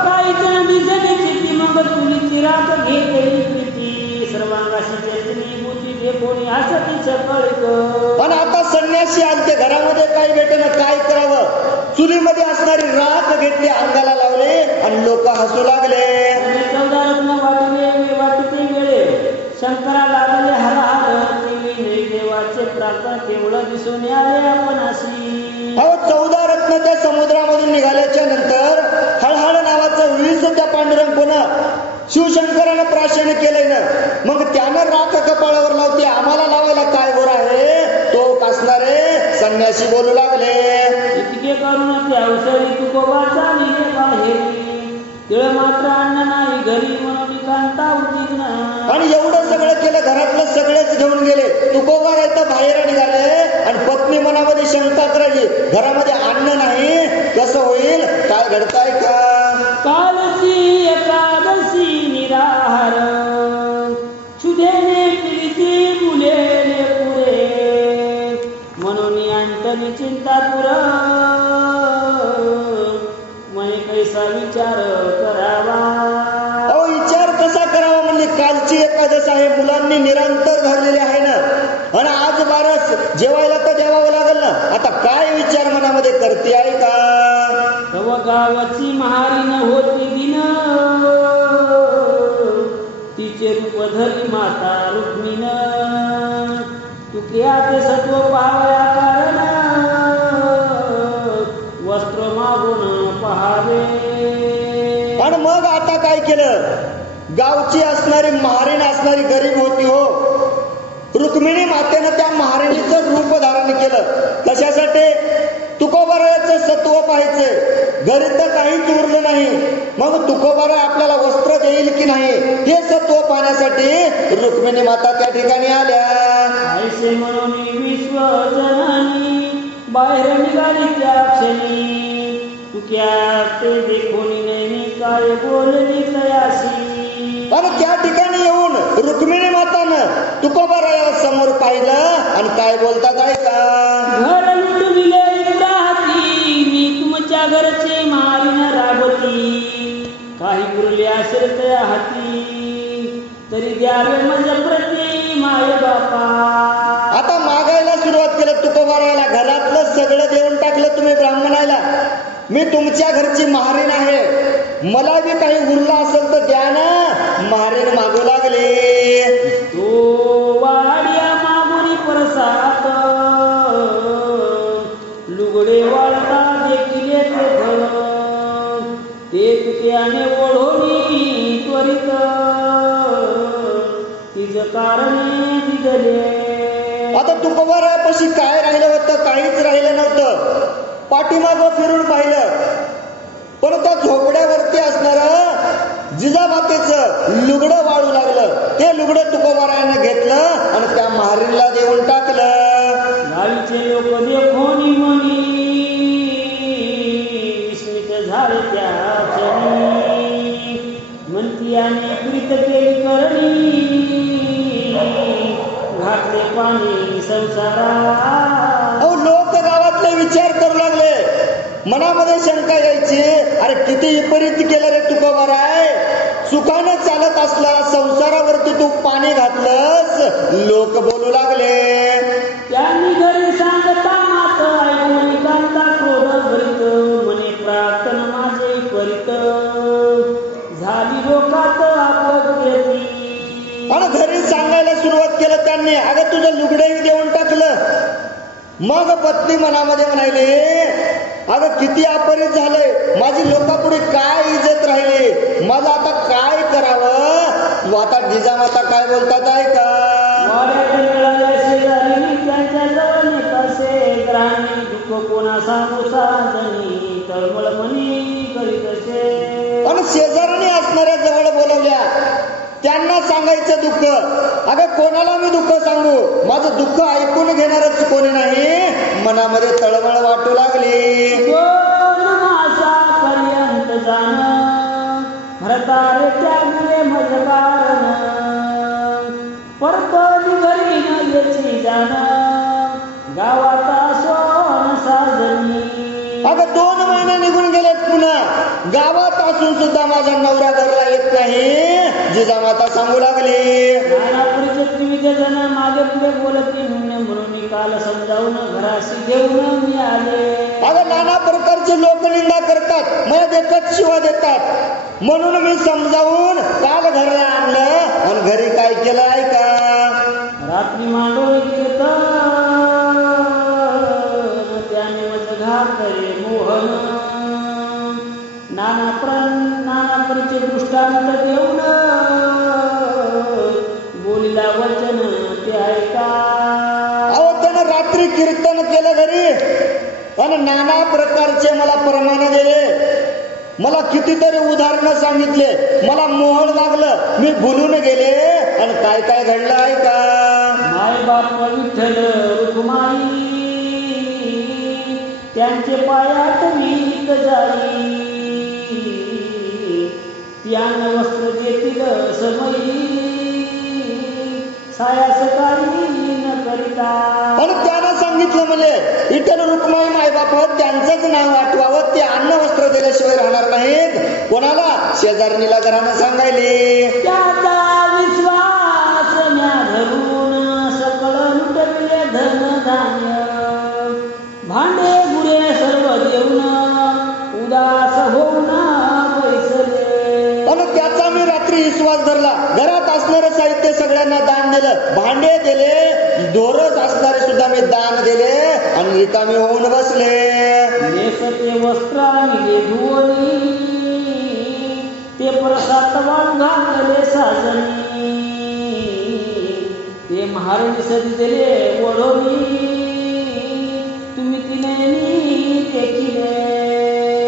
काही जण दिसली चित्ती मग तुली चिरात घेतली प्रीती सर्वांगाशी चेतनी बुद्धी घे कोणी हसती सकळक. पण आता संन्यासी आलते घरामध्ये काय भेटेना, काय करावं. चुलीमध्ये असणारी राख घेतली अंगाला लावले आणि लोक हसू लागले. 14 रत्न वाटते वेळे शंकरा लागले हर हर दिसून आले आपणासी. अहो 14 रत्न त्या समुद्रामधून निघाल्याच्या नंतर हळहळ नावाचं विष त्या पांडुरंगपणं शिवशंकरानं प्राशन केलंय ना. मग त्यानं राख कपाळावर लावते, आम्हाला लावायला काय गोर आहे, तो कासणारे संन्यासी बोलू लागले. इतके करून त्या औषधी तुकोबा चालले बाहेरी, तिळ मात्र अन्न नाही घरी म्हणून कांता उचित ना. आणि एवढं सगळं केलं, घरातलं सगळेच घेऊन गेले. तुकोबा राहतं बाहेर निघाले आणि पत्नी मनामध्ये शंका करायची, घरामध्ये अन्न नाही, कसं होईल, काय घडताय का. कालची एकादशी निराहार, क्षुधेने पिळती मुलेले पुरे, म्हणून अंतरी चिंता पुर, मने कैसा विचार करावा. अहो विचार कसा करावा म्हणजे कालची एकादश आहे, मुलांनी निरंतर धरलेले आहे ना, आणि आज बारस जेवायला तर द्यावं लागेल ना. आता काय विचार मनामध्ये करते आहे का. तव गावाची महारी न होती दिन, तिचे रूप धरी माता रुक्मिण, तुक्याचे सत्व पाहाव्या कारण, वस्त्र मागून पहावे. आणि मग आता काय केलं, गावची असणारी महारीण असणारी गरीब होती हो, रुक्मिणी मातेनं त्या महारिणीचं रूप धारण केलं. कशासाठी, तुकोबाराचं सत्व पाहायचंय, घरी तर काहीच उरलं नाही, मग तुकोबारा आपल्याला वस्त्र देईल की नाही हे सत्व पाहण्यासाठी रुक्मिणी माता त्या ठिकाणी आल्या. ऐसे म्हणून विश्व जननी बाहेर निघाली त्या क्षणी, तुक्या ते देखून नेहमी काय बोलली तयाशी. आणि त्या ठिकाणी येऊन रुक्मिणी मातानं तुकोबाराया समोर पाहिलं आणि काय बोलतात ऐका. घर लुटविले राहती, मी तुमच्या घरचे मारीन राबती, काही पुरले असेल त्या हाती, तरी द्यावे म्हणजे प्रति माय बापा. आता मागायला सुरुवात केलं तुकोबारायाला, घरातलं सगळं देऊन टाकलं तुम्ही ब्राह्मणाला, मी तुमच्या घरची महारीण आहे, मला बी काही उरलं असेल तर द्या ना. महारीण मागू लागली. तो वाड्या मागुनी परसात, लुगडे वाळता देखील ते फळ, ते तुक्याने ओढोनी त्वरित, तिज कारणे दिले. आता तुकोबारायापाशी काय राहिलं होतं, काहीच राहिलं नव्हतं. पाठीमागं फिरून पाहिलं, पण त्या झोपड्यावरती असणार जिजाबातेचं लुगडं वाळू लागलं. ते लुगडं तुकोबारायानं घेतलं आणि त्या महारीणला देऊन टाकलं. गावीचे लोक देखोनी म्हणी, विस्मित झाले त्या क्षणी, म्हणती आणि प्रीत केली करणी, घातले पाणी संसारा. अहो लोक गावातले विचार करू लागले, मनामध्ये शंका यायची, अरे किती विपरीत केलं रे तुकोबाराय, सुखानं चालत असला संसारावरती तू पाणी घातलंस. लोक बोलू लागले. त्यांनी घरी सांगता मात ऐकून कांता क्रोध भरित, म्हणे प्रार्थना माझे करीत, झाली लोकात अपगती. आणि घरी सांगायला सुरुवात केलं त्यांनी, अगं तुझं लुगडंही देऊन टाकलं. मग पत्नी मनामध्ये म्हणाली, अगं किती अपरित झालंय, माझी लोकांपुढे काय इज्जत राहिली, मला आता काय करावं. आता जिजामाता काय बोलतात ऐका. त्यांच्या जवळ नेतासे ग्राणी, दुःख कोणा सांगू साजणी, तळमळ मनी करीत असे. पण शेजारणी असणाऱ्या जवळ बोलवल्या, त्यांना सांगायचं दुःख. अगं कोणाला मी दुःख सांगू, माझं दुःख ऐकून घेणारच कोणी नाही. मनामध्ये तळमळ वाटू लागली. मासा पर्यंत जाण, भरतारे त्यागले मज कारण, परत घरी न याची जाण, गावात सोन साजणी. अगं 2 महिने निघून गेलेत, पुन्हा गावात असून सुद्धा माझा नवरा घरला येत नाही. जिजामाता सांगू लागली. नानापुरीचे त्रिविध जण मागे पुढे बोलती, म्हणून काल समजावून घराशी घेऊन मी आले. अगं नाना प्रकारचे लोक निंदा करतात, मला देतात शिवा देतात, म्हणून मी समजावून काल घरला आणलं आणि घरी काय केलं ऐका. रात्री मांडोळी कीर्तन, घातले मोहन नाना प्रचे दृष्टांत देऊन बोलिला वचन ते ऐका. अहो त्यानं रात्री कीर्तन केलं घरी आणि नाना प्रकारचे मला प्रमाण दिले, मला कितीतरी उदाहरणं सांगितले, मला मोहळ लागलं, मी भुलून गेले आणि काय काय घडलं ऐका. माय बाप विठ्ठल रुक्माई त्यांचे पायात मीत जाई, त्यानं वस्त्र देतील समयी साया सकाळी न करिता. पण त्यानं सांगितलं म्हणजे विठ्ठल रुक्माई मायबाप त्यांचंच नाव आठवावं, ते अन्न वस्त्र दिल्याशिवाय राहणार नाहीत. कोणाला? शेजारणीला घरानं सांगायले. त्याचा विश्वास म्या धरून सकळ लुटविले धन धान्य, भांडे गुरे सर्व देऊन उदास होऊन बैसले. पण त्याचा मी रात्री विश्वास धरला, घरात असणारं साहित्य सगळ्यांना दान दिलं, भांडे दिले, दोरच असणारे सुद्धा मी दान दिले आणि रिकामी होऊन बसले. नेसते वस्त्र आणि धुवनी ते प्रसाद वाण घातले साजनी, ते महाराणी सदी दिले वडोनी तुम्ही तिने त्याची.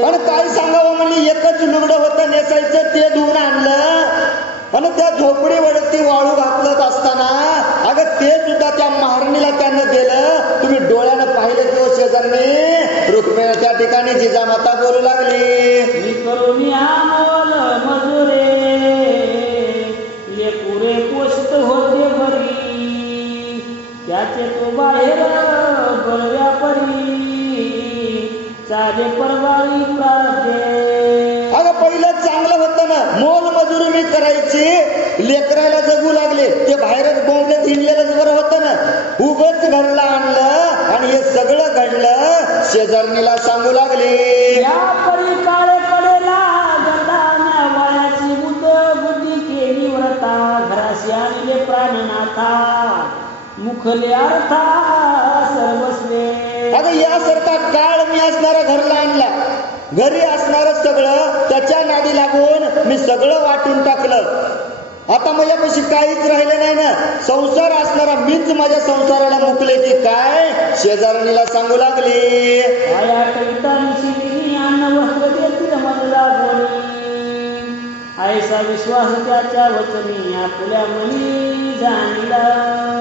पण काय सांगावं म्हणजे एकच लुगडं होतं नेसायचं, ते धुवून आणलं आणि त्या झोपडी वरती वाळू घातलत असताना अगं ते सुद्धा त्या महारणीला त्यानं दिलं. तुम्ही डोळ्यानं पाहिलं किंवा शेजारने रुक्मिणी त्या ठिकाणी जिजामाता बोलू लागली. मी करून आमोल मजुरे लेकुरे पोषित होते बरी, त्याचे तो बाहेर बळव्या परी चाले परवाळी प्रारब्धे. अगं पहिलं चांगलं होतं ना, मोल मजुरी मी करायची, लेकरायला जगू लागले, ते बाहेरच बोंबले हिंडलेलंच बरं होतं ना. उगच घरला आणलं आणि हे सगळं घडलं शेजारणीला सांगू लागले. या परी काळे कडेला गंडाण्या वयाची बुद्धी केली व्रता, घराशी आणले प्राणनाथा मुखले अर्था सर्वस्वे. अगं यासारखा काळ मी असणारा घरला आणला, घरी असणारं सगळं त्याच्या नादी लागून मी सगळं वाटून टाकलं. आता माझ्यापाशी काहीच राहिलं नाही ना, संसार असणारा मीच माझ्या संसाराला मुकले की काय शेजारणीला सांगू लागली. आया कवितांनी शिकली अन्न वस्त्र देतील मला आयसा विश्वास त्याच्या वचनी आपल्या मनी जाणीला.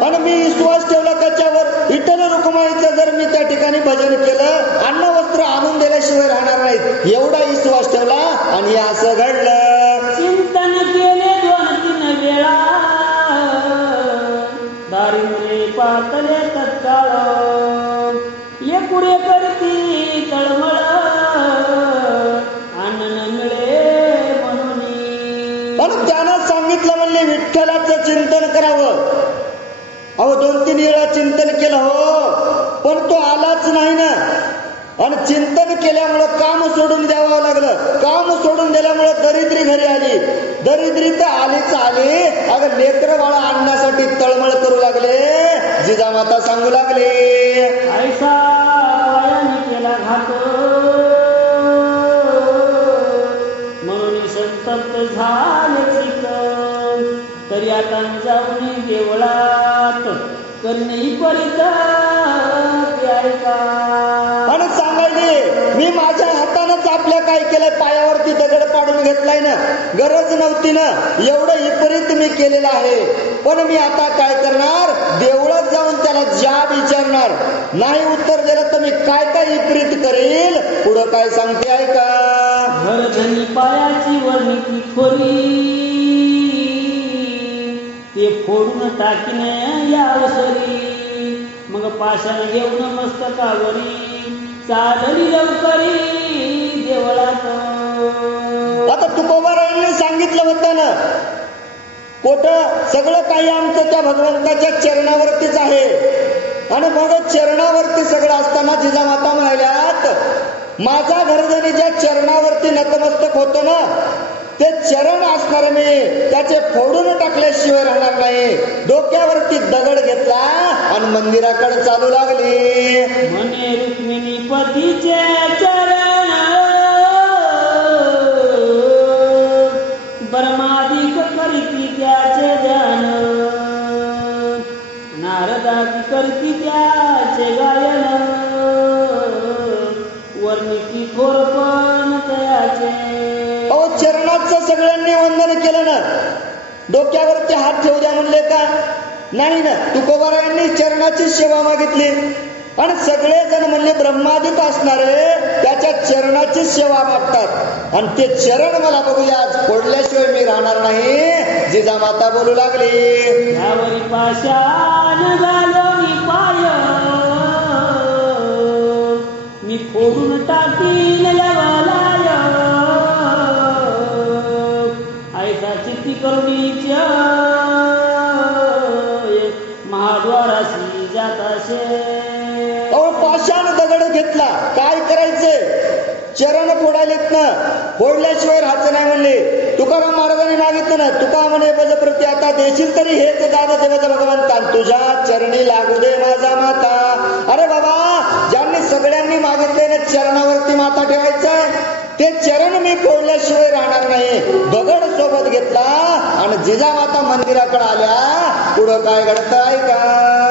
पण मी विश्वास ठेवला त्याच्यावर. विठ्ठल रुक्माईचं जर मी त्या ठिकाणी भजन केलं, अन्न वस्त्र आणून दिल्याशिवाय राहणार नाहीत एवढा विश्वास ठेवला आणि असं घडलं. चिंतन केले 2-3 वेळा दारिद्र्य पातले तत्काळ, एकुडे करती तळमळ अन्न मिळे म्हणून. पण त्यानं सांगितलं म्हणले विठ्ठलाचं चिंतन करावं. अहो 2-3 वेळा चिंतन केलं हो, पण तो आलाच नाही ना. आणि चिंतन केल्यामुळं काम सोडून द्यावं लागलं. काम सोडून दिल्यामुळं दरिद्री घरी आली. दरिद्री तर आलीच आली, अगं लेकरं बाळा आणण्यासाठी तळमळ करू लागले. जिजामाता सांगू लागले. ऐसा पायाने केला घात म्हणून संतप्त झाले चिक, तरी आता जाऊन देवळात करणही परित ऐका. आणि सांगायले मी माझ्या हातानंच आपल्या काय केलंय, पायावरती दगड पाडून घेतलाय ना, गरज नव्हती ना, एवढं विपरीत मी केलेलं आहे. पण मी आता काय करणार, देवळात जाऊन त्याला जाब विचारणार. नाही उत्तर दिलं तर मी काय काय विपरीत करील. पुढं काय सांगते ऐका. घरधनी पायाची वर्णिती खोली, ते फोडून टाकीन यावसरी, मग पाषाण घेऊन मस्तकावरी चालली लवकरी देवळात. आता तुकोबारायांनी सांगितलं होतं ना, कोठं सगळं काही आमचं त्या भगवंताच्या चरणावरतीच आहे. आणि मग चरणावरती सगळं असताना जिजामाता म्हणाल्यात, माझा घरधनी ज्या चरणावरती नतमस्तक होतो ना, ते चरण असणार मी त्याचे फोडून टाकल्याशिवाय राहणार नाही. डोक्यावरती दगड घेतला आणि मंदिराकडे चालू लागली. म्हणे रुक्मिणी पतीचे चरण ब्रह्मादिक करीती त्याचे ध्यान, नारदादी करती त्याचे गायन, वर्णिती थोरपण त्याचे. अहो चरणाचं सगळ्यांनी वंदन केलं ना. डोक्यावरती हात ठेवू द्या म्हणले का? नाही ना. तुकोबारायांनी चरणाची सेवा मागितली आणि सगळेजण म्हणले ब्रह्मादिक असणारे त्याच्या चरणाची सेवा मागतात आणि ते चरण मला बघूया आज फोडल्याशिवाय मी राहणार नाही. जिजामाता बोलू लागली. यावरी पाशान घालून पाय मी फोडून टाकीन लवालाय, ऐसा चित्ती करुणीच्या महाद्वाराशी जाताशे. पाषाण दगड घेतला. काय करायचंय? चरण फोडायलेत ना. फोडल्याशिवाय राहायचं नाही म्हणले. तुकाराम महाराजांनी मागितलं ना. तुका म्हणे बजप्रती आता देशील तरी हेच दादा देवाचा भगवंता तुझ्या चरणी लागू दे माझा माता. अरे बाबा ज्यांनी सगळ्यांनी मागितले ना चरणावरती माता ठेवायचंय ते चरण मी फोडल्याशिवाय राहणार नाही. दगड सोबत घेतला आणि जिजामाता मंदिराकडे आल्या. पुढं काय घडतंय का?